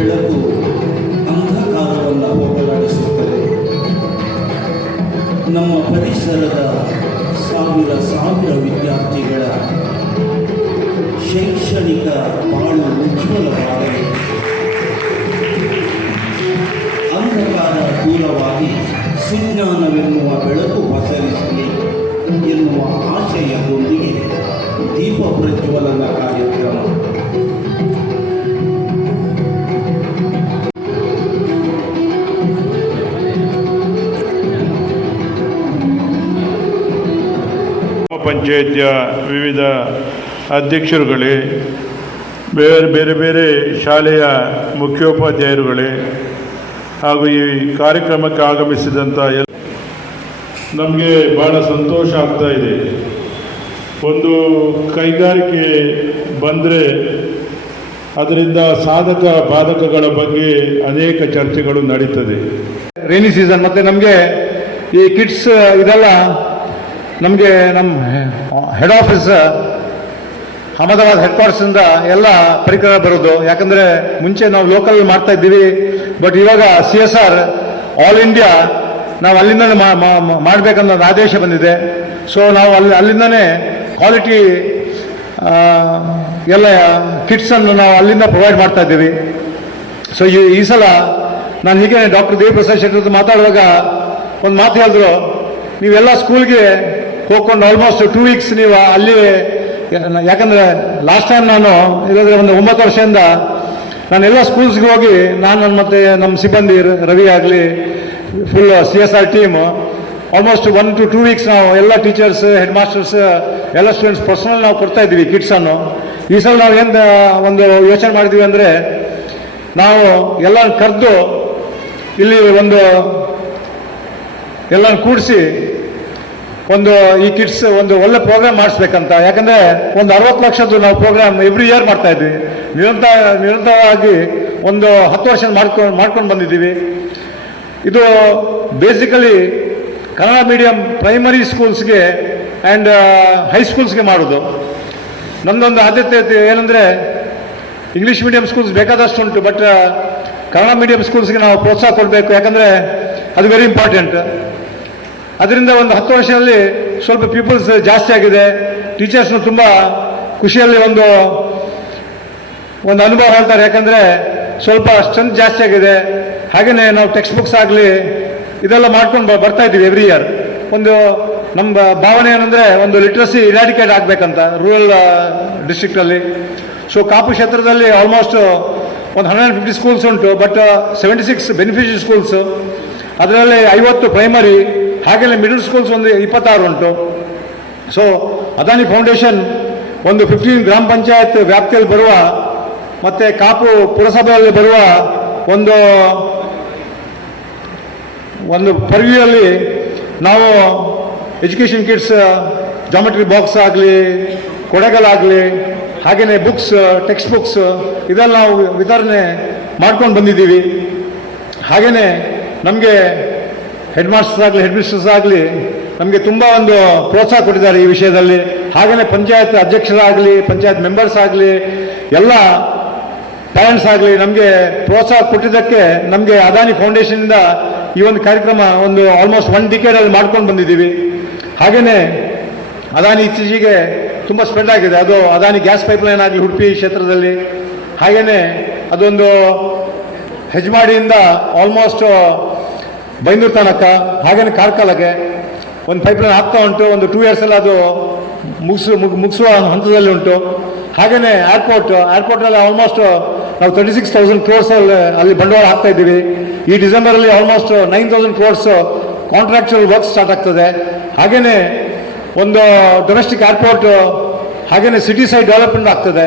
ಬೆಳಕು ಅಂಧಕಾರವನ್ನು ಹೋಗಲಾಡಿಸುತ್ತದೆ. ನಮ್ಮ ಪರಿಸರದ ಸಾವಿರ ವಿದ್ಯಾರ್ಥಿಗಳ ಶೈಕ್ಷಣಿಕ ಬಾಳು ಉಜ್ವಲವಾಗಲಿ, ಅಂಧಕಾರ ದೂರವಾಗಿ ಸುಜ್ಞಾನವೆನ್ನುವ ಬೆಳಕು ಪಸರಿಸಲಿ ಎನ್ನುವ ಆಶಯದೊಂದಿಗೆ ದೀಪ ಪ್ರಜ್ವಲನ ಕಾರ್ಯಕ್ರಮ. ಪಂಚಾಯತಿಯ ವಿವಿಧ ಅಧ್ಯಕ್ಷರುಗಳೇ, ಬೇರೆ ಬೇರೆ ಶಾಲೆಯ ಮುಖ್ಯೋಪಾಧ್ಯಾಯರುಗಳೇ ಹಾಗೂ ಈ ಕಾರ್ಯಕ್ರಮಕ್ಕೆ ಆಗಮಿಸಿದಂಥ ನಮಗೆ ಭಾಳ ಸಂತೋಷ ಆಗ್ತಾ ಇದೆ. ಒಂದು ಕೈಗಾರಿಕೆ ಬಂದರೆ ಅದರಿಂದ ಸಾಧಕ ಬಾಧಕಗಳ ಬಗ್ಗೆ ಅನೇಕ ಚರ್ಚೆಗಳು ನಡೀತದೆ. ರೈನಿ ಸೀಸನ್ ಮತ್ತು ನಮಗೆ ಈ ಕಿಡ್ಸ್ ಇದೆಲ್ಲ ನಮಗೆ ನಮ್ಮ ಹೆಡ್ ಆಫೀಸ್ ಅಹಮದಾಬಾದ್ ಹೆಡ್ ಕ್ವಾರ್ಟರ್ಸಿಂದ ಎಲ್ಲ ಪರಿಕರ ಬರೋದು. ಯಾಕಂದರೆ ಮುಂಚೆ ನಾವು ಲೋಕಲ್ ಮಾಡ್ತಾ ಇದ್ದೀವಿ, ಬಟ್ ಇವಾಗ CSR ಆಲ್ ಇಂಡಿಯಾ ನಾವು ಅಲ್ಲಿಂದಲೇ ಮಾಡಬೇಕನ್ನೋ ಆದೇಶ ಬಂದಿದೆ. ಸೊ ನಾವು ಅಲ್ಲಿಂದನೇ ಕ್ವಾಲಿಟಿ ಎಲ್ಲ ಕಿಟ್ಸನ್ನು ನಾವು ಅಲ್ಲಿಂದ ಪ್ರೊವೈಡ್ ಮಾಡ್ತಾ ಇದ್ದೀವಿ. ಸೊ ಈ ಸಲ ನಾನು ಹೀಗೆ ಡಾಕ್ಟರ್ ದೇವಿಪ್ರಸಾದ್ ಶೆಟ್ಟರ್ ಮಾತಾಡುವಾಗ ಒಂದು ಮಾತು ಹೇಳಿದ್ರು, ನೀವೆಲ್ಲ ಸ್ಕೂಲ್ಗೆ ಹೋಗ್ಕೊಂಡು ಆಲ್ಮೋಸ್ಟ್ 2 ವೀಕ್ಸ್ ನೀವು ಅಲ್ಲಿ, ಯಾಕಂದರೆ ಲಾಸ್ಟ್ ಟೈಮ್ ನಾನು ಇಲ್ಲದ್ರೆ ಒಂದು 9 ವರ್ಷದಿಂದ ನಾನೆಲ್ಲ ಸ್ಕೂಲ್ಸ್ಗೆ ಹೋಗಿ ನಾನು ಮತ್ತು ನಮ್ಮ ಸಿಬ್ಬಂದಿ ರವಿ ಆಗಲಿ full CSR team almost 1 to 2 weeks ನಾವು ಎಲ್ಲ ಟೀಚರ್ಸ್, ಹೆಡ್ ಮಾಸ್ಟರ್ಸ್, ಎಲ್ಲ ಸ್ಟೂಡೆಂಟ್ಸ್ ಪರ್ಸನಲ್ ನಾವು ಕೊಡ್ತಾ ಇದ್ದೀವಿ ಕಿಟ್ಸನ್ನು. ಈ ಸಲ ನಾವು ಏನು ಒಂದು ಯೋಚನೆ ಮಾಡಿದ್ವಿ ಅಂದರೆ, ನಾವು ಎಲ್ಲ ಕರೆದು ಇಲ್ಲಿ ಎಲ್ಲ ಕೂಡಿಸಿ ಒಂದು ಈ ಕಿಡ್ಸ್ ಒಂದು ಒಳ್ಳೆ ಪ್ರೋಗ್ರಾಮ್ ಮಾಡಿಸ್ಬೇಕಂತ. ಯಾಕಂದರೆ ಒಂದು 60 ಲಕ್ಷದ್ದು ನಾವು ಪ್ರೋಗ್ರಾಮ್ ಎವ್ರಿ ಇಯರ್ ಮಾಡ್ತಾ ಇದ್ವಿ. ನಿರಂತರವಾಗಿ ಒಂದು 10 ವರ್ಷ ಮಾಡ್ಕೊಂಡು ಬಂದಿದ್ದೀವಿ. ಇದು ಬೇಸಿಕಲಿ ಕನ್ನಡ ಮೀಡಿಯಂ ಪ್ರೈಮರಿ ಸ್ಕೂಲ್ಸ್ಗೆ ಆ್ಯಂಡ್ ಹೈಸ್ಕೂಲ್ಸ್ಗೆ ಮಾಡೋದು. ನಮ್ಮದೊಂದು ಆದ್ಯತೆ ಏನಂದರೆ, ಇಂಗ್ಲೀಷ್ ಮೀಡಿಯಂ ಸ್ಕೂಲ್ಸ್ ಬೇಕಾದಷ್ಟು ಉಂಟು, ಬಟ್ ಕನ್ನಡ ಮೀಡಿಯಂ ಸ್ಕೂಲ್ಸ್ಗೆ ನಾವು ಪ್ರೋತ್ಸಾಹ ಕೊಡಬೇಕು. ಯಾಕಂದರೆ ಅದು ವೆರಿ ಇಂಪಾರ್ಟೆಂಟ್. ಅದರಿಂದ ಒಂದು 10 ವರ್ಷದಲ್ಲಿ ಸ್ವಲ್ಪ ಪೀಪಲ್ಸ್ ಜಾಸ್ತಿ ಆಗಿದೆ. ಟೀಚರ್ಸ್ನು ತುಂಬ ಖುಷಿಯಲ್ಲಿ ಒಂದು ಅನುಭವ ಹೇಳ್ತಾರೆ. ಯಾಕಂದರೆ ಸ್ವಲ್ಪ ಸ್ಟ್ರೆಂತ್ ಜಾಸ್ತಿ ಆಗಿದೆ. ಹಾಗೆಯೇ ನಾವು ಟೆಕ್ಸ್ಟ್ ಬುಕ್ಸ್ ಆಗಲಿ ಇದೆಲ್ಲ ಮಾಡ್ಕೊಂಡು ಬರ್ತಾ ಇದ್ದೀವಿ ಎವ್ರಿ ಇಯರ್. ಒಂದು ನಮ್ಮ ಭಾವನೆ ಏನಂದರೆ, ಒಂದು ಲಿಟ್ರಸಿ ಇರಾಡಿಕೇಟ್ ಆಗಬೇಕಂತ ರೂರಲ್ ಡಿಸ್ಟ್ರಿಕ್ಟಲ್ಲಿ. ಸೊ ಕಾಪು ಕ್ಷೇತ್ರದಲ್ಲಿ ಆಲ್ಮೋಸ್ಟ್ ಒಂದು 150 ಸ್ಕೂಲ್ಸ್ ಉಂಟು, ಬಟ್ 76 ಬೆನಿಫಿಷರಿ ಸ್ಕೂಲ್ಸು. ಅದರಲ್ಲಿ 50 ಪ್ರೈಮರಿ, ಹಾಗೆಯೇ ಮಿಡಲ್ ಸ್ಕೂಲ್ಸ್ ಒಂದು 26 ಉಂಟು. ಸೊ ಅದಾನಿ ಫೌಂಡೇಶನ್ ಒಂದು 15 ಗ್ರಾಮ ಪಂಚಾಯತ್ ವ್ಯಾಪ್ತಿಯಲ್ಲಿ ಬರುವ ಮತ್ತು ಕಾಪು ಪುರಸಭೆಯಲ್ಲಿ ಬರುವ ಒಂದು ಪರ್ವಿಯಲ್ಲಿ ನಾವು ಎಜುಕೇಷನ್ ಕಿಟ್ಸ್, ಜಾಮೆಟ್ರಿ ಬಾಕ್ಸ್ ಆಗಲಿ, ಕೊಡೆಗಳಾಗಲಿ, ಹಾಗೆಯೇ ಬುಕ್ಸ್, ಟೆಕ್ಸ್ಟ್ ಬುಕ್ಸ್ ಇದೆಲ್ಲ ನಾವು ವಿತರಣೆ ಮಾಡ್ಕೊಂಡು ಬಂದಿದ್ದೀವಿ. ಹಾಗೆಯೇ ನಮಗೆ ಹೆಡ್ ಮಾಸ್ಟರ್ಸ್ ಆಗಲಿ, ಹೆಡ್ ಮಿಸ್ಟರ್ಸ್ ಆಗಲಿ ನಮಗೆ ತುಂಬ ಒಂದು ಪ್ರೋತ್ಸಾಹ ಕೊಟ್ಟಿದ್ದಾರೆ ಈ ವಿಷಯದಲ್ಲಿ. ಹಾಗೆಯೇ ಪಂಚಾಯತ್ ಅಧ್ಯಕ್ಷರಾಗಲಿ, ಪಂಚಾಯತ್ ಮೆಂಬರ್ಸ್ ಆಗಲಿ, ಎಲ್ಲ ಪ್ಯಾರೆಂಟ್ಸ್ ಆಗಲಿ ನಮಗೆ ಪ್ರೋತ್ಸಾಹ ಕೊಟ್ಟಿದ್ದಕ್ಕೆ ನಮಗೆ ಅದಾನಿ ಫೌಂಡೇಶನಿಂದ ಈ ಒಂದು ಕಾರ್ಯಕ್ರಮ ಒಂದು ಆಲ್ಮೋಸ್ಟ್ 1 ಡಿಕೇಡಲ್ಲಿ ಮಾಡ್ಕೊಂಡು ಬಂದಿದ್ದೀವಿ. ಹಾಗೆಯೇ ಅದಾನಿ ಇತ್ತೀಚೆಗೆ ತುಂಬ ಸ್ಪ್ರೆಡ್ ಆಗಿದೆ. ಅದು ಅದಾನಿ ಗ್ಯಾಸ್ ಪೈಪ್ಲೈನ್ ಆಗಲಿ ಉಡುಪಿ ಕ್ಷೇತ್ರದಲ್ಲಿ, ಹಾಗೆಯೇ ಅದೊಂದು ಹೆಜ್ಮಾಡಿಯಿಂದ ಆಲ್ಮೋಸ್ಟ್ ಬೈಂದೂರು ತನಕ, ಹಾಗೆಯೇ ಕಾರ್ಕಳಕ್ಕೆ ಒಂದು ಪೈಪ್ಲೈನ್ ಆಗ್ತಾ ಉಂಟು. ಒಂದು 2 ಇಯರ್ಸಲ್ಲಿ ಅದು ಮುಗಿಸುವ ಹಂತದಲ್ಲಿ ಉಂಟು. ಹಾಗೆಯೇ ಏರ್ಪೋರ್ಟ್ನಲ್ಲಿ ಆಲ್ಮೋಸ್ಟ್ ನಾವು 36,000 crores ಅಲ್ಲಿ ಬಂಡವಾಳ ಹಾಕ್ತಾ ಇದ್ದೀವಿ. ಈ ಡಿಸೆಂಬರಲ್ಲಿ almost 9,000 crores contractual work start ಆಗ್ತದೆ. ಹಾಗೆಯೇ ಒಂದು ಡೊಮೆಸ್ಟಿಕ್ ಏರ್ಪೋರ್ಟ್, ಹಾಗೆಯೇ ಸಿಟಿ ಸೈಡ್ ಡೆವಲಪ್ಮೆಂಟ್ ಆಗ್ತದೆ.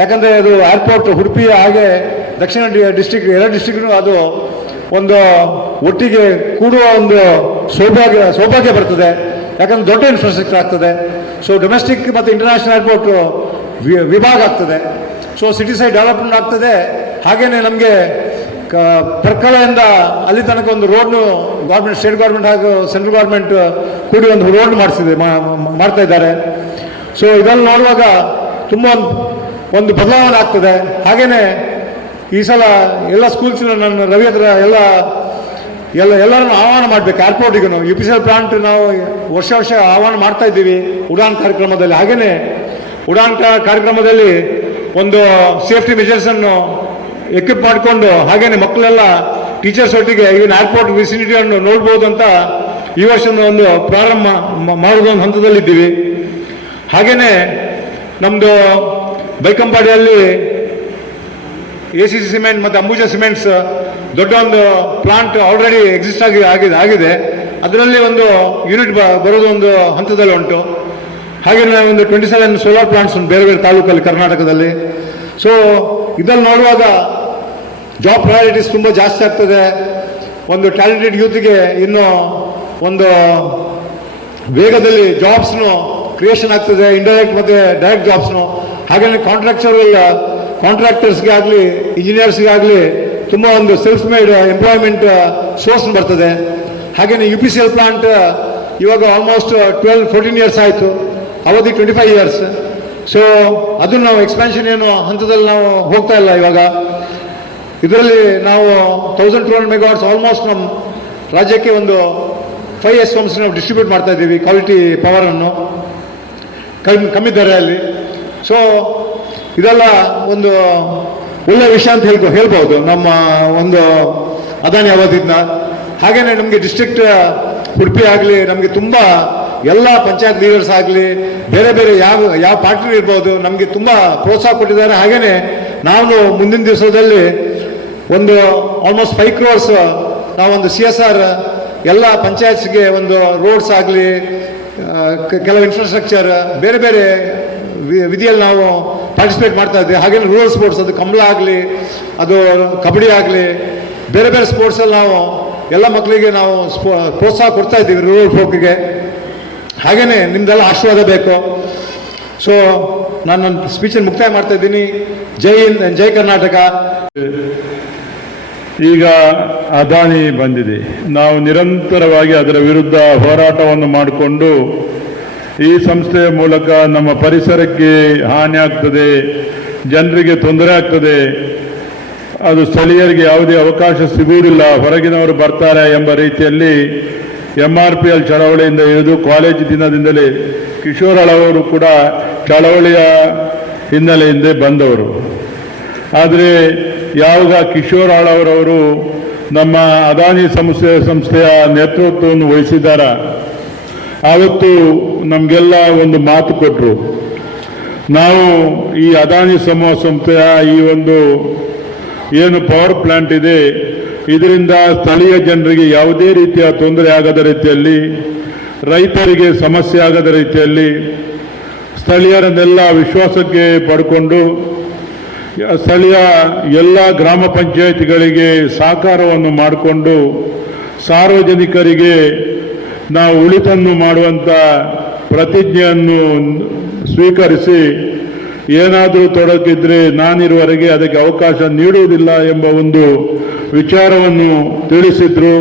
ಯಾಕಂದರೆ ಅದು ಏರ್ಪೋರ್ಟ್ ಉಡುಪಿ ಹಾಗೆ ದಕ್ಷಿಣ ಡಿಸ್ಟ್ರಿಕ್ಟ್ 2 ಡಿಸ್ಟ್ರಿಕ್ಟು ಅದು ಒಂದು ಒಟ್ಟಿಗೆ ಕೂಡುವ ಒಂದು ಸೌಭಾಗ್ಯ ಬರ್ತದೆ. ಯಾಕಂದರೆ ದೊಡ್ಡ ಇನ್ಫ್ರಾಸ್ಟ್ರಕ್ಚರ್ ಆಗ್ತದೆ. ಸೊ ಡೊಮೆಸ್ಟಿಕ್ ಮತ್ತು ಇಂಟರ್ನ್ಯಾಷನಲ್ ಏರ್ಪೋರ್ಟ್ ವಿಭಾಗ ಆಗ್ತದೆ. ಸೊ ಸಿಟಿ ಸೈಡ್ ಡೆವಲಪ್ಮೆಂಟ್ ಆಗ್ತದೆ. ಹಾಗೆಯೇ ನಮಗೆ ಪರ್ಕಳದಿಂದ ಅಲ್ಲಿ ತನಕ ಒಂದು ರೋಡ್ನು ಗೌರ್ಮೆಂಟ್, ಸ್ಟೇಟ್ ಗೌರ್ಮೆಂಟ್ ಹಾಗೂ ಸೆಂಟ್ರಲ್ ಗೌರ್ಮೆಂಟ್ ಕೂಡಿ ಒಂದು ರೋಡ್ ಮಾಡ್ತಾ ಇದ್ದಾರೆ. ಸೊ ಇದನ್ನು ನೋಡುವಾಗ ತುಂಬ ಒಂದು ಬದಲಾವಣೆ ಆಗ್ತದೆ. ಹಾಗೆಯೇ ಈ ಸಲ ಎಲ್ಲ ಸ್ಕೂಲ್ಸ್ನ ನಾನು ರವಿ ಹತ್ರ ಎಲ್ಲರನ್ನು ಆಹ್ವಾನ ಮಾಡಬೇಕು. ಏರ್ಪೋರ್ಟಿಗೂ UPCL ಪ್ಲಾಂಟ್ ನಾವು ವರ್ಷ ಆಹ್ವಾನ ಮಾಡ್ತಾ ಇದ್ದೀವಿ ಉಡಾನ್ ಕಾರ್ಯಕ್ರಮದಲ್ಲಿ. ಹಾಗೆಯೇ ಉಡಾನ್ ಕಾರ್ಯಕ್ರಮದಲ್ಲಿ ಒಂದು ಸೇಫ್ಟಿ ಮೆಜರ್ಸನ್ನು ಎಕ್ವಿಪ್ ಮಾಡಿಕೊಂಡು ಹಾಗೆಯೇ ಮಕ್ಕಳೆಲ್ಲ ಟೀಚರ್ಸ್ ಒಟ್ಟಿಗೆ ಈಗಿನ ಏರ್ಪೋರ್ಟ್ ವಿಸಿನಿಟಿಯನ್ನು ನೋಡ್ಬೋದು ಅಂತ ಈ ವರ್ಷದ ಒಂದು ಪ್ರಾರಂಭ ಮಾಡೋದು ಒಂದು ಹಂತದಲ್ಲಿದ್ದೀವಿ. ಹಾಗೆಯೇ ನಮ್ಮದು ಬೈಕಂಪಾಡಿಯಲ್ಲಿ ACC ಸಿಮೆಂಟ್ ಮತ್ತು ಅಂಬುಜಾ ಸಿಮೆಂಟ್ಸ್ ದೊಡ್ಡ ಒಂದು ಪ್ಲಾಂಟ್ ಆಲ್ರೆಡಿ ಎಕ್ಸಿಸ್ಟ್ ಆಗಿದೆ. ಅದರಲ್ಲಿ ಒಂದು ಯೂನಿಟ್ ಬರೋದು ಒಂದು ಹಂತದಲ್ಲಿ ಉಂಟು. ಹಾಗೆಯೇ ಒಂದು 27 ಸೋಲಾರ್ ಪ್ಲಾಂಟ್ಸ್ ಉಂಟು ಬೇರೆ ಬೇರೆ ತಾಲೂಕಲ್ಲಿ ಕರ್ನಾಟಕದಲ್ಲಿ. ಸೊ ಇದನ್ನು ನೋಡುವಾಗ ಜಾಬ್ ಪ್ರಯಾರಿಟೀಸ್ ತುಂಬ ಜಾಸ್ತಿ ಆಗ್ತದೆ. ಒಂದು ಟ್ಯಾಲೆಂಟೆಡ್ ಯೂತ್ಗೆ ಇನ್ನೂ ಒಂದು ವೇಗದಲ್ಲಿ ಜಾಬ್ಸ್ನು ಕ್ರಿಯೇಷನ್ ಆಗ್ತದೆ, ಇಂಡೈರೆಕ್ಟ್ ಮತ್ತು ಡೈರೆಕ್ಟ್ ಜಾಬ್ಸ್ನು. ಹಾಗೆಯೇ ಕಾಂಟ್ರಾಕ್ಟರ್ಸ್ಗೆ ಆಗಲಿ ಇಂಜಿನಿಯರ್ಸ್ಗೆ ಆಗಲಿ ತುಂಬ ಒಂದು ಸೆಲ್ಫ್ ಮೇಡ್ ಎಂಪ್ಲಾಯ್ಮೆಂಟ್ ಸೋರ್ಸ್ ಬರ್ತದೆ. ಹಾಗೆಯೇ UPCL ಪ್ಲಾಂಟ್ ಇವಾಗ ಆಲ್ಮೋಸ್ಟ್ 12-14 ಇಯರ್ಸ್ ಆಯಿತು, ಅವಧಿ 25 ಇಯರ್ಸ್. ಸೊ ಅದನ್ನು ನಾವು ಎಕ್ಸ್ಪ್ಯಾನ್ಷನ್ ಏನು ಹಂತದಲ್ಲಿ ನಾವು ಹೋಗ್ತಾ ಇಲ್ಲ. ಇವಾಗ ಇದರಲ್ಲಿ ನಾವು 1200 ಮೆಗಾವಾಟ್ಸ್ ಆಲ್ಮೋಸ್ಟ್ ನಮ್ಮ ರಾಜ್ಯಕ್ಕೆ ಒಂದು 5 SCOMs ನಾವು ಡಿಸ್ಟ್ರಿಬ್ಯೂಟ್ ಮಾಡ್ತಾ ಇದ್ದೀವಿ, ಕ್ವಾಲಿಟಿ ಪವರನ್ನು ಕಮ್ಮಿ ದರೆಯಲ್ಲಿ. ಸೊ ಇದೆಲ್ಲ ಒಂದು ಒಳ್ಳೆಯ ವಿಷಯ ಅಂತ ಹೇಳ್ಬೋದು ನಮ್ಮ ಒಂದು ಅದಾನಿ ಅವಧಿಯಿಂದ. ಹಾಗೆಯೇ ನಮಗೆ ಡಿಸ್ಟ್ರಿಕ್ಟ್ ಉಡುಪಿ ಆಗಲಿ ನಮಗೆ ತುಂಬ ಎಲ್ಲ ಪಂಚಾಯತ್ ಲೀಡರ್ಸ್ ಆಗಲಿ ಬೇರೆ ಬೇರೆ ಯಾವ ಪಾರ್ಟಿ ಇರ್ಬೋದು ನಮಗೆ ತುಂಬ ಪ್ರೋತ್ಸಾಹ ಕೊಟ್ಟಿದ್ದಾರೆ. ಹಾಗೆಯೇ ನಾವು ಮುಂದಿನ ದಿವಸದಲ್ಲಿ ಒಂದು ಆಲ್ಮೋಸ್ಟ್ 5 crores ನಾವೊಂದು CSR ಎಲ್ಲ ಪಂಚಾಯತ್ಸ್ಗೆ ಒಂದು ರೋಡ್ಸ್ ಆಗಲಿ ಕೆಲವು ಇನ್ಫ್ರಾಸ್ಟ್ರಕ್ಚರ್ ಬೇರೆ ಬೇರೆ ವಿಧಿಯಲ್ಲಿ ನಾವು ಪಾರ್ಟಿಸಿಪೇಟ್ ಮಾಡ್ತಾ ಇದ್ದೀವಿ. ಹಾಗೆಯೇ ರೂರಲ್ ಸ್ಪೋರ್ಟ್ಸ್, ಅದು ಕಂಬಳ ಆಗಲಿ ಅದು ಕಬಡ್ಡಿ ಆಗಲಿ ಬೇರೆ ಬೇರೆ ಸ್ಪೋರ್ಟ್ಸಲ್ಲಿ ನಾವು ಎಲ್ಲ ಮಕ್ಕಳಿಗೆ ನಾವು ಪ್ರೋತ್ಸಾಹ ಕೊಡ್ತಾ ಇದ್ದೀವಿ ರೂರಲ್ ಫೋಕ್ಗೆ. ಹಾಗೆಯೇ ನಿಮ್ಮದೆಲ್ಲ ಆಶೀರ್ವಾದ ಬೇಕು. ಸೊ ನಾನು ನನ್ನ ಸ್ಪೀಚನ್ನು ಮುಕ್ತಾಯ ಮಾಡ್ತಾ ಇದ್ದೀನಿ. ಜೈ ಹಿಂದ್, ಜೈ ಕರ್ನಾಟಕ. ಈಗ ಅದಾನಿ ಬಂದಿದೆ, ನಾವು ನಿರಂತರವಾಗಿ ಅದರ ವಿರುದ್ಧ ಹೋರಾಟವನ್ನು ಮಾಡಿಕೊಂಡು ಈ ಸಂಸ್ಥೆಯ ಮೂಲಕ ನಮ್ಮ ಪರಿಸರಕ್ಕೆ ಹಾನಿ ಆಗ್ತದೆ, ಜನರಿಗೆ ತೊಂದರೆ ಆಗ್ತದೆ, ಅದು ಸ್ಥಳೀಯರಿಗೆ ಯಾವುದೇ ಅವಕಾಶ ಸಿಗುವುದಿಲ್ಲ, ಹೊರಗಿನವರು ಬರ್ತಾರೆ ಎಂಬ ರೀತಿಯಲ್ಲಿ MRPL ಚಳವಳಿಯಿಂದ ಹಿಡಿದು ಕಾಲೇಜು ದಿನದಿಂದಲೇ ಕಿಶೋರಳವರು ಕೂಡ ಚಳವಳಿಯ ಹಿನ್ನೆಲೆಯಿಂದ ಬಂದವರು. ಆದರೆ ಯಾವಾಗ ಕಿಶೋರಳವರವರು ನಮ್ಮ ಅದಾನಿ ಸಂಸ್ಥೆಯ ನೇತೃತ್ವವನ್ನು ವಹಿಸಿದಾರ ಆವತ್ತು ನಮಗೆಲ್ಲ ಒಂದು ಮಾತು ಕೊಟ್ಟರು. ನಾವು ಈ ಅದಾನಿ ಸಮೂಹ ಸಂಸ್ಥೆಯ ಈ ಒಂದು ಏನು ಪವರ್ ಪ್ಲಾಂಟ್ ಇದೆ ಇದರಿಂದ ಸ್ಥಳೀಯ ಜನರಿಗೆ ಯಾವುದೇ ರೀತಿಯ ತೊಂದರೆ ಆಗದ ರೀತಿಯಲ್ಲಿ, ರೈತರಿಗೆ ಸಮಸ್ಯೆ ಆಗದ ರೀತಿಯಲ್ಲಿ ಸ್ಥಳೀಯರನ್ನೆಲ್ಲ ವಿಶ್ವಾಸಕ್ಕೆ ಪಡ್ಕೊಂಡು ಸ್ಥಳೀಯ ಎಲ್ಲ ಗ್ರಾಮ ಪಂಚಾಯತಿಗಳಿಗೆ ಸಹಕಾರವನ್ನು ಮಾಡಿಕೊಂಡು ಸಾರ್ವಜನಿಕರಿಗೆ ನಾವು ಉಳಿತನ್ನು ಮಾಡುವಂಥ ಪ್ರತಿಜ್ಞೆಯನ್ನು ಸ್ವೀಕರಿಸಿ ಏನಾದರೂ ತೊಡಕಿದ್ರೆ ನಾನಿರುವವರೆಗೆ ಅದಕ್ಕೆ ಅವಕಾಶ ನೀಡುವುದಿಲ್ಲ ಎಂಬ ಒಂದು ವಿಚಾರವನ್ನು ತಿಳಿಸಿದ್ರು.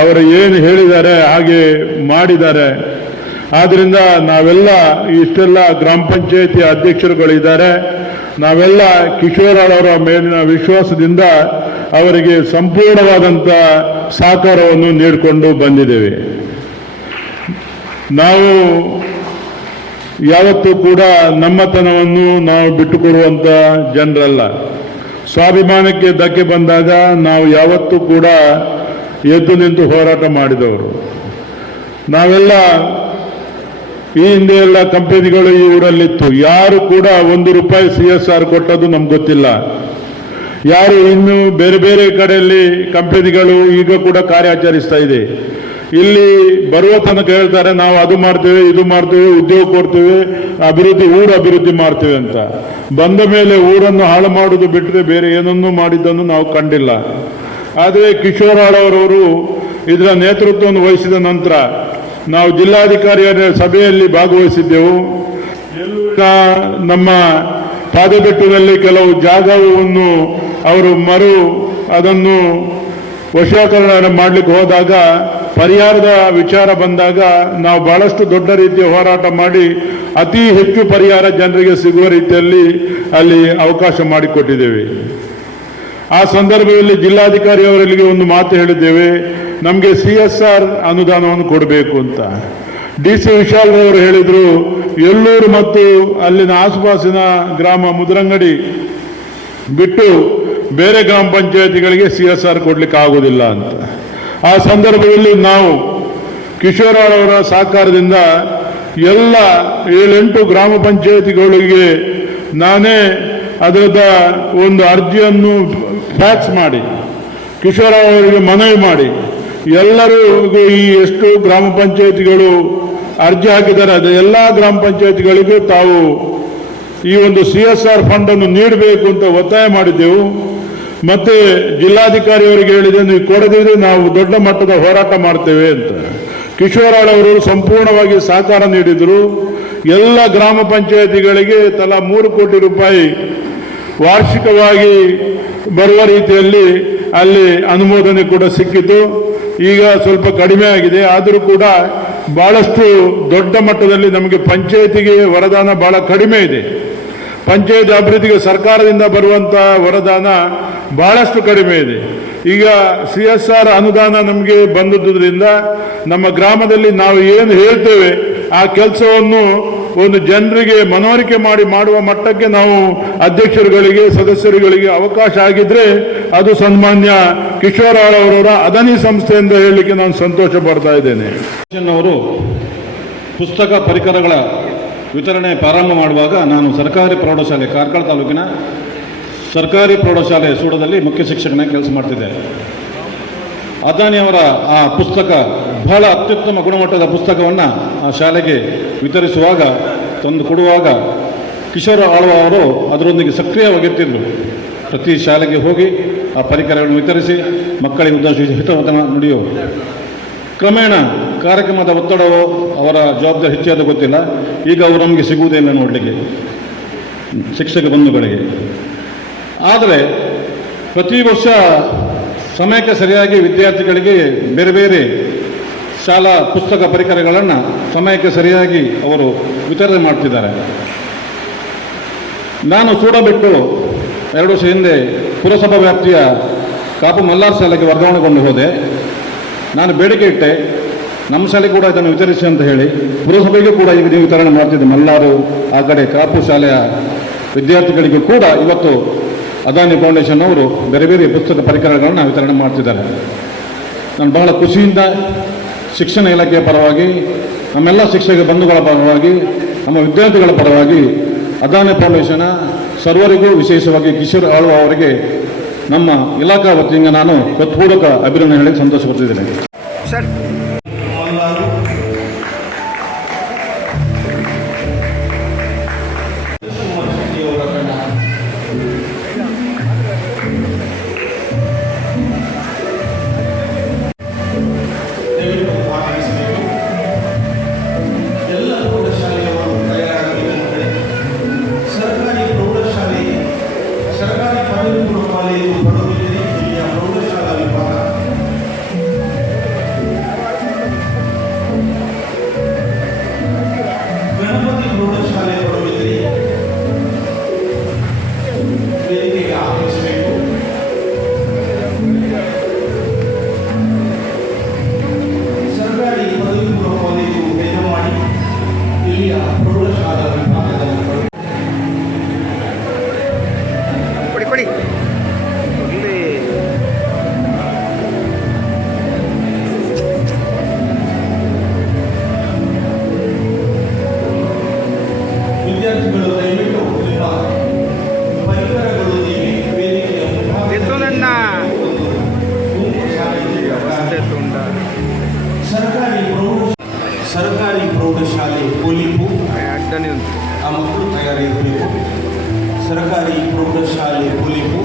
ಅವರು ಏನು ಹೇಳಿದ್ದಾರೆ ಹಾಗೆ ಮಾಡಿದ್ದಾರೆ. ಆದ್ದರಿಂದ ನಾವೆಲ್ಲ ಇಷ್ಟೆಲ್ಲ ಗ್ರಾಮ ಪಂಚಾಯತಿ ಅಧ್ಯಕ್ಷರುಗಳಿದ್ದಾರೆ, ನಾವೆಲ್ಲ ಕಿಶೋರವರ ಮೇಲಿನ ವಿಶ್ವಾಸದಿಂದ ಅವರಿಗೆ ಸಂಪೂರ್ಣವಾದಂಥ ಸಹಕಾರವನ್ನು ನೀಡಿಕೊಂಡು ಬಂದಿದ್ದೇವೆ. ನಾವು ಯಾವತ್ತೂ ಕೂಡ ನಮ್ಮತನವನ್ನು ನಾವು ಬಿಟ್ಟುಕೊಡುವಂಥ ಜನರಲ್ಲ. ಸ್ವಾಭಿಮಾನಕ್ಕೆ ಧಕ್ಕೆ ಬಂದಾಗ ನಾವು ಯಾವತ್ತೂ ಕೂಡ ಎದ್ದು ನಿಂತು ಹೋರಾಟ ಮಾಡಿದವರು. ನಾವೆಲ್ಲ ಈ ಹಿಂದೆ ಎಲ್ಲ ಕಂಪನಿಗಳು ಈ ಊರಲ್ಲಿತ್ತು, ಯಾರು ಕೂಡ ₹1 CSR ಕೊಟ್ಟದ್ದು ನಮ್ಗೆ ಗೊತ್ತಿಲ್ಲ. ಯಾರು ಇನ್ನು ಬೇರೆ ಬೇರೆ ಕಡೆಯಲ್ಲಿ ಕಂಪನಿಗಳು ಈಗ ಕೂಡ ಕಾರ್ಯಾಚರಿಸ್ತಾ ಇದೆ. ಇಲ್ಲಿ ಬರುವ ತನಕ ಹೇಳ್ತಾರೆ ನಾವು ಅದು ಮಾಡ್ತೇವೆ, ಇದು ಮಾಡ್ತೇವೆ, ಉದ್ಯೋಗ ಕೊಡ್ತೇವೆ, ಊರು ಅಭಿವೃದ್ಧಿ ಮಾಡ್ತೇವೆ ಅಂತ. ಬಂದ ಮೇಲೆ ಊರನ್ನು ಹಾಳು ಮಾಡುವುದು ಬಿಟ್ಟರೆ ಬೇರೆ ಏನನ್ನೂ ಮಾಡಿದ್ದನ್ನು ನಾವು ಕಂಡಿಲ್ಲ. ಆದರೆ ಕಿಶೋರವರವರು ಇದರ ನೇತೃತ್ವವನ್ನು ವಹಿಸಿದ ನಂತರ ನಾವು ಜಿಲ್ಲಾಧಿಕಾರಿಯ ಸಭೆಯಲ್ಲಿ ಭಾಗವಹಿಸಿದ್ದೆವು. ನಮ್ಮ ಪಾದಬೆಟ್ಟದಲ್ಲಿ ಕೆಲವು ಜಾಗವನ್ನು ಅವರು ಅದನ್ನು ವಶೀಕರಣ ಮಾಡಲಿಕ್ಕೆ ಹೋದಾಗ ಪರಿಹಾರದ ವಿಚಾರ ಬಂದಾಗ ನಾವು ಬಹಳಷ್ಟು ದೊಡ್ಡ ರೀತಿಯ ಹೋರಾಟ ಮಾಡಿ ಅತಿ ಹೆಚ್ಚು ಪರಿಹಾರ ಜನರಿಗೆ ಸಿಗುವ ರೀತಿಯಲ್ಲಿ ಅಲ್ಲಿ ಅವಕಾಶ ಮಾಡಿಕೊಟ್ಟಿದ್ದೇವೆ. ಆ ಸಂದರ್ಭದಲ್ಲಿ ಜಿಲ್ಲಾಧಿಕಾರಿ ಅವರಿಗೆ ಒಂದು ಮಾತು ಹೇಳಿದ್ದೇವೆ, ನಮಗೆ CSR ಅನುದಾನವನ್ನು ಕೊಡಬೇಕು ಅಂತ. DC ವಿಶಾಲ್ ಅವರು ಹೇಳಿದರು, ಎಲ್ಲೂರು ಮತ್ತು ಅಲ್ಲಿನ ಆಸುಪಾಸಿನ ಗ್ರಾಮ ಮುದ್ರಂಗಡಿ ಬಿಟ್ಟು ಬೇರೆ ಗ್ರಾಮ ಪಂಚಾಯತಿಗಳಿಗೆ CSR ಕೊಡ್ಲಿಕ್ಕೆ ಆಗೋದಿಲ್ಲ ಅಂತ. ಆ ಸಂದರ್ಭದಲ್ಲಿ ನಾವು ಕಿಶೋರಾಳ್ ಅವರ ಸಹಕಾರದಿಂದ ಎಲ್ಲ 7-8 ಗ್ರಾಮ ಪಂಚಾಯತಿಗಳಿಗೆ ನಾನೇ ಅದರದ ಒಂದು ಅರ್ಜಿಯನ್ನು ಫ್ಯಾಕ್ಸ್ ಮಾಡಿ ಕಿಶೋರಾಳ್ ಅವರಿಗೆ ಮನವಿ ಮಾಡಿ ಎಲ್ಲರಿಗೂ ಈ ಎಷ್ಟು ಗ್ರಾಮ ಪಂಚಾಯತಿಗಳು ಅರ್ಜಿ ಹಾಕಿದ್ದಾರೆ ಅದು ಎಲ್ಲ ಗ್ರಾಮ ಪಂಚಾಯತಿಗಳಿಗೂ ತಾವು ಈ ಒಂದು CSR ಫಂಡನ್ನು ನೀಡಬೇಕು ಅಂತ ಒತ್ತಾಯ ಮಾಡಿದ್ದೆವು. ಮತ್ತೆ ಜಿಲ್ಲಾಧಿಕಾರಿ ಅವರಿಗೆ ಹೇಳಿದೆ, ನೀವು ಕೊಡದಿದ್ರೆ ನಾವು ದೊಡ್ಡ ಮಟ್ಟದ ಹೋರಾಟ ಮಾಡ್ತೇವೆ ಅಂತ. ಕಿಶೋರಾಳ್ ಅವರು ಸಂಪೂರ್ಣವಾಗಿ ಸಹಕಾರ ನೀಡಿದರು. ಎಲ್ಲ ಗ್ರಾಮ ಪಂಚಾಯತಿಗಳಿಗೆ ತಲಾ 3 ಕೋಟಿ ರೂಪಾಯಿ ವಾರ್ಷಿಕವಾಗಿ ಬರುವ ರೀತಿಯಲ್ಲಿ ಅಲ್ಲಿ ಅನುಮೋದನೆ ಕೂಡ ಸಿಕ್ಕಿತು. ಈಗ ಸ್ವಲ್ಪ ಕಡಿಮೆ ಆಗಿದೆ, ಆದರೂ ಕೂಡ ಬಹಳಷ್ಟು ದೊಡ್ಡ ಮಟ್ಟದಲ್ಲಿ ನಮಗೆ ಪಂಚಾಯತಿಗೆ ವರದಾನ ಬಹಳ ಕಡಿಮೆ ಇದೆ. ಪಂಚಾಯತ್ ಅಭಿವೃದ್ಧಿಗೆ ಸರ್ಕಾರದಿಂದ ಬರುವಂಥ ವರದಾನ ಬಹಳಷ್ಟು ಕಡಿಮೆ ಇದೆ. ಈಗ CSR ಅನುದಾನ ನಮಗೆ ಬಂದದ್ರಿಂದ ನಮ್ಮ ಗ್ರಾಮದಲ್ಲಿ ನಾವು ಏನು ಹೇಳ್ತೇವೆ ಆ ಕೆಲಸವನ್ನು ಒಂದು ಜನರಿಗೆ ಮನವರಿಕೆ ಮಾಡುವ ಮಟ್ಟಕ್ಕೆ ನಾವು ಅಧ್ಯಕ್ಷರುಗಳಿಗೆ ಸದಸ್ಯರುಗಳಿಗೆ ಅವಕಾಶ ಆಗಿದ್ರೆ ಅದು ಸನ್ಮಾನ್ಯ ಕಿಶೋರಾಳ್ ಅವರವರ ಅದನಿ ಸಂಸ್ಥೆಯಿಂದ ಹೇಳಲಿಕ್ಕೆ ನಾನು ಸಂತೋಷ ಪಡ್ತಾ ಇದ್ದೇನೆ. ಅವರು ಪುಸ್ತಕ ಪರಿಕರಗಳ ವಿತರಣೆ ಪ್ರಾರಂಭ ಮಾಡುವಾಗ ನಾನು ಸರ್ಕಾರಿ ಪ್ರೌಢಶಾಲೆ ಕಾರ್ಕಳ ತಾಲೂಕಿನ ಸರ್ಕಾರಿ ಪ್ರೌಢಶಾಲೆ ಸೂಡದಲ್ಲಿ ಮುಖ್ಯ ಶಿಕ್ಷಕನಾಗಿ ಕೆಲಸ ಮಾಡ್ತಿದ್ದೆ. ಅದಾನಿಯವರ ಆ ಪುಸ್ತಕ ಬಹಳ ಅತ್ಯುತ್ತಮ ಗುಣಮಟ್ಟದ ಪುಸ್ತಕವನ್ನು ಆ ಶಾಲೆಗೆ ವಿತರಿಸುವಾಗ ತಂದು ಕೊಡುವಾಗ ಕಿಶೋರ ಆಳ್ವ ಅವರು ಅದರೊಂದಿಗೆ ಸಕ್ರಿಯವಾಗಿರ್ತಿದ್ರು. ಪ್ರತಿ ಶಾಲೆಗೆ ಹೋಗಿ ಆ ಪರಿಕರಗಳನ್ನು ವಿತರಿಸಿ ಮಕ್ಕಳಿಗೆ ಉದ್ದೇಶಿಸಿ ಹಿತವಚನ ನುಡಿಯೋರು. ಕ್ರಮೇಣ ಕಾರ್ಯಕ್ರಮದ ಒತ್ತಡವೋ ಅವರ ಜವಾಬ್ದಾರಿ ಹೆಚ್ಚಾದ ಗೊತ್ತಿಲ್ಲ. ಈಗ ಅವರು ನಮಗೆ ಸಿಗುವುದಿಲ್ಲ ನೋಡಲಿಕ್ಕೆ ಶಿಕ್ಷಕ ಬಂಧುಗಳಿಗೆ. ಆದರೆ ಪ್ರತಿ ವರ್ಷ ಸಮಯಕ್ಕೆ ಸರಿಯಾಗಿ ವಿದ್ಯಾರ್ಥಿಗಳಿಗೆ ಬೇರೆ ಬೇರೆ ಶಾಲಾ ಪುಸ್ತಕ ಪರಿಕರಗಳನ್ನು ಸಮಯಕ್ಕೆ ಸರಿಯಾಗಿ ಅವರು ವಿತರಣೆ ಮಾಡ್ತಿದ್ದಾರೆ. ನಾನು ಸೂಡ ಬಿಟ್ಟು 2 ವರ್ಷ ಹಿಂದೆ ಪುರಸಭಾ ವ್ಯಾಪ್ತಿಯ ಕಾಪು ಮಲ್ಲಾರ್ ಶಾಲೆಗೆ ವರ್ಗಾವಣೆಗೊಂಡು ಹೋದೆ. ನಾನು ಬೇಡಿಕೆ ಇಟ್ಟೆ, ನಮ್ಮ ಶಾಲೆ ಕೂಡ ಇದನ್ನು ವಿತರಿಸಿ ಅಂತ ಹೇಳಿ. ಪುರಸಭೆಗೂ ಕೂಡ ಈಗ ನೀವು ವಿತರಣೆ ಮಾಡ್ತಿದ್ದೆ. ಮಲ್ಲಾರು ಆ ಕಡೆ ಕಾಪು ಶಾಲೆಯ ವಿದ್ಯಾರ್ಥಿಗಳಿಗೂ ಕೂಡ ಇವತ್ತು ಅದಾನಿ ಫೌಂಡೇಶನ್ ಅವರು ಬೇರೆ ಬೇರೆ ಪುಸ್ತಕ ಪರಿಕರಗಳನ್ನು ವಿತರಣೆ ಮಾಡ್ತಿದ್ದಾರೆ. ನಾನು ಬಹಳ ಖುಷಿಯಿಂದ ಶಿಕ್ಷಣ ಇಲಾಖೆಯ ಪರವಾಗಿ, ನಮ್ಮೆಲ್ಲ ಶಿಕ್ಷಕ ಬಂಧುಗಳ ಪರವಾಗಿ, ನಮ್ಮ ವಿದ್ಯಾರ್ಥಿಗಳ ಪರವಾಗಿ ಅದಾನಿ ಫೌಂಡೇಶನ್ನ ಸರ್ವರಿಗೂ ವಿಶೇಷವಾಗಿ ಕಿಶೋರ್ ಆಳ್ವ ಅವರಿಗೆ ನಮ್ಮ ಇಲಾಖಾ ವತಿಯಿಂದ ನಾನು ಹೃತ್ಪೂರ್ವಕ ಅಭಿನಂದನೆ ಹೇಳಿ ಸಂತೋಷ ಪಡ್ತಿದ್ದೇನೆ. ಸರ್ಕಾರಿ ಪ್ರೌಢಶಾಲೆ ಪೊಲೀಪು ಆ ಮಕ್ಕಳು ತಯಾರಿರಬೇಕು. ಸರ್ಕಾರಿ ಪ್ರೌಢಶಾಲೆ ಪೊಲೀಪು